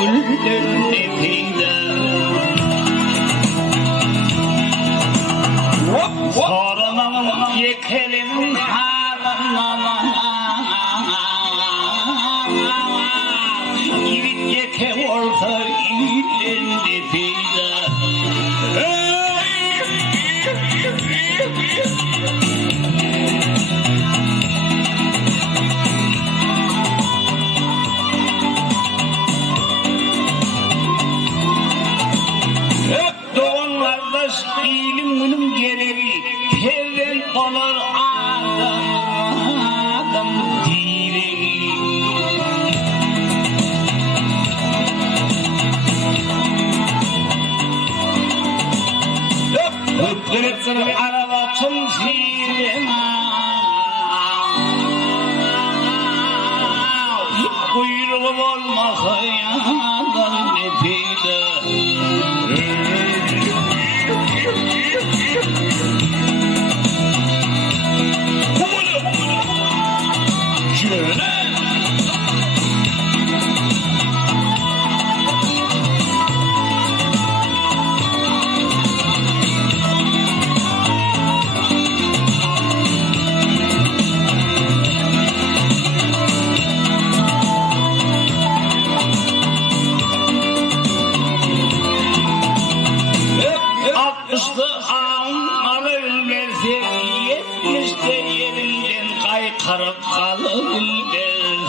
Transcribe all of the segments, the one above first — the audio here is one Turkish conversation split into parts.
güllerine peyda. Sorunum yekelim halına, yiğit yeke olsa iyilerine peyda. İlim gülüm gereği evvel olur adam direği. Öptüretsene araba tüm sirena, kuyruğum olmasa yandan ne peyda. Karıp kalabilir.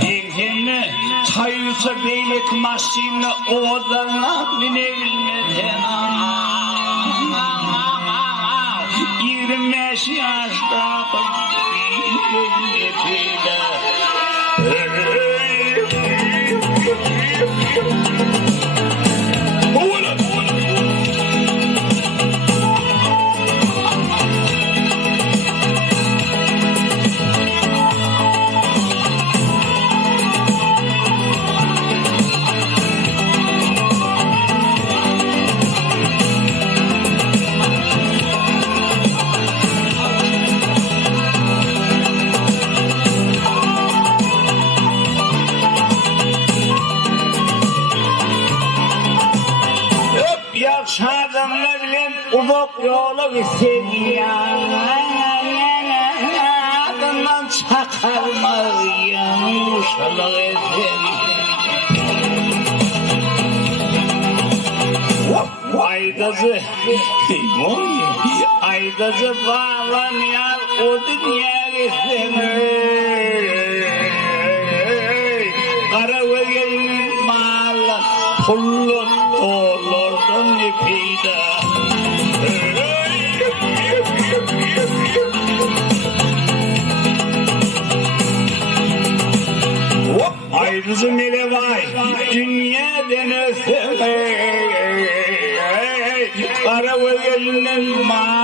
Dilhine çayısa beylik maşinle odanla binebilmeden 25 yaşta Adamlar bilen uzak yola gitsen adamdan çakarmayın şalı etsen. Aydazı bağlanıyor o dünya gitsen. Karavayın mağla pullu dolardan ne peyda. Ayrızı nele vay dünyadan öteme, karavayın mağla